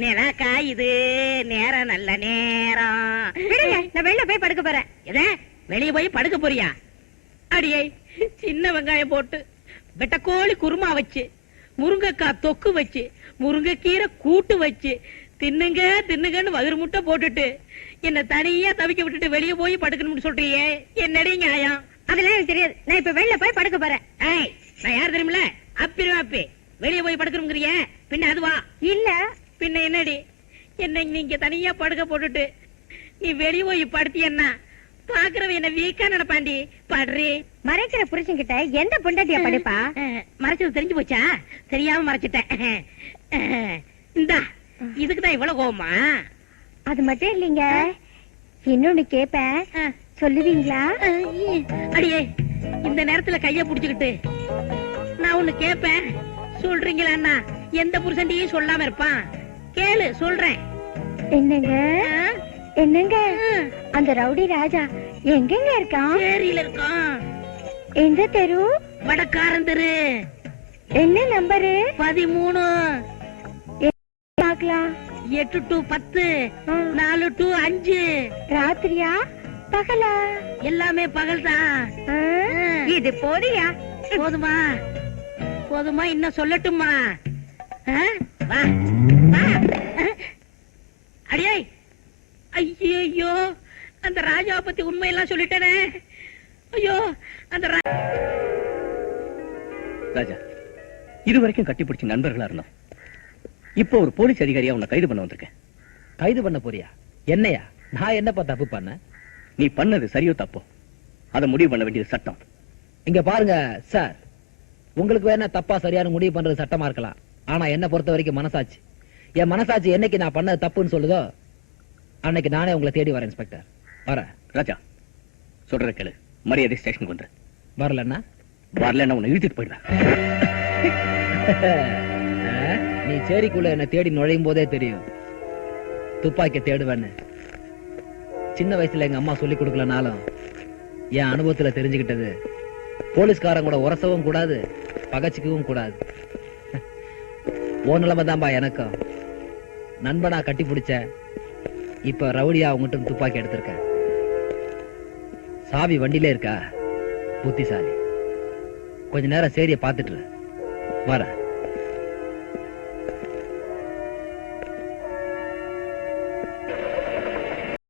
நிலா காயுது, நேரம் நல்ல நேரம். நான் வெளில போய் படுக்க போறேன். எத வெளிய போய் படுக்க போறியா? அடியே, சின்ன வெங்காயம் போட்டு வெட்டக்கோழி குருமா வச்சு, முருங்கைக்காய் தொக்கு வச்சு, முருங்கைக்கீரை கூட்டு வச்சு தின்னுங்க தின்னுங்கன்னு வயிறு முட்டை போட்டுட்டு என்ன தனியா தவிக்க விட்டுட்டு வெளிய போய் படுக்கணும்னு சொல்றியே, என்னடி நியாயம்? அதெல்லாம் எனக்கு தெரியாது. நான் இப்ப வெளில போய் படுக்க போறேன். ஏய், நான் யார் தெரியுமில? அப்பி வெளிய போய் படுக்கணுங்கிறிய, பின்ன அதுவா? இல்ல பின்ன என்னடி? என்ன நீங்க தனியா படுக்க போட்டுட்டு நீ வெளிய போய் படுத்தியன்னா பாக்குறவ என்ன வீக்கா நினைப்பாண்டி. படுறி. மறைக்கிற புருஷன் கிட்ட எந்த பொண்டாட்டியா படுப்பா? மறைச்சது தெரிஞ்சு போச்சா? தெரியாம மறைச்சிட்டேன். இந்தா, இதுக்குதான் இவ்வளவு கோவமா? அது மட்டும் இல்லைங்க, இன்னொன்னு கேப்பேன், சொல்லுவீங்களா? அடியே, இந்த நேரத்துல கைய புடிச்சுக்கிட்டு நான் ஒண்ணு கேப்பேன், சொல்றீங்களா? எந்த புருஷன்டையும் சொல்லாம இருப்பான்? கேளு, சொல்றேன். என்னங்க என்னங்க, அந்த ரவுடி ராஜா எங்கங்க இருக்கான்? ஏரியில இருக்கான். எந்த தெரு? வடக்காரன் தெரு. என்ன நம்பரு? 13. பாக்கலாம். 8 to 10, 4 to 5. ராத்திரியா பகலா? எல்லாமே பகல் தான். இது போதியா? போதுமா? போதுமா? இன்னும் சொல்லட்டுமா? வா வா. அடியே, ஐயோ, அந்த ராஜாவை பத்தி உண்மையெல்லாம் சொல்லிட்டேனே. ஐயோ, அந்த ராஜா, இதுவரைக்கும் கட்டிப்பிடிச்ச நண்பர்களா இருந்தோம். இப்போ ஒரு போலீஸ் அதிகாரியா உன்னை கைது பண்ண வந்திருக்கேன். கைது பண்ண போறியா? என்னையா? நான் என்னப்பா தப்பு பண்ண? நீ பண்ணது சரியோ தப்போ அதை முடிவு பண்ண வேண்டியது சட்டம். இங்க பாருங்க சார், உங்களுக்கு வேணா தப்பா சரியான முடிவு பண்றது சட்டமா இருக்கலாம். ஆனா என்ன பொறுத்த வரைக்கும் மனசாட்சி, என் மனசாட்சி என்னைக்கு நான் பண்ணது தப்புன்னு சொல்லுதோ அன்னைக்கு நானே உங்களை தேடி வரேன். இன்ஸ்பெக்டர் வரேன். ராஜா, சொல்ற கேளு, மரியாதை ஸ்டேஷனுக்கு வந்துரு. வரலன்னா? வரலன்னா உன்னை இழுத்துட்டு போயிடுவேன். நீ சேரிக்குள்ள என்ன தேடி நுழையும் போதே தெரியும் துப்பாக்கி தேடுவேன்னு. சின்ன வயசுல எங்க அம்மா சொல்லி கொடுக்கலனாலும் என் அனுபவத்துல தெரிஞ்சுக்கிட்டது, போலீஸ்காரன் கூட உரசவும் கூடாது, பகச்சிக்கவும் கூடாது. ஓ நிலைமை தான்பா எனக்கும். நண்பனா கட்டி பிடிச்ச, இப்ப ரவுடியா உங்ககிட்ட துப்பாக்கி எடுத்திருக்க. சாவி வண்டியிலே இருக்கா? புத்திசாலி. கொஞ்ச நேரம் சேரிய பாத்துட்டு வரேன்.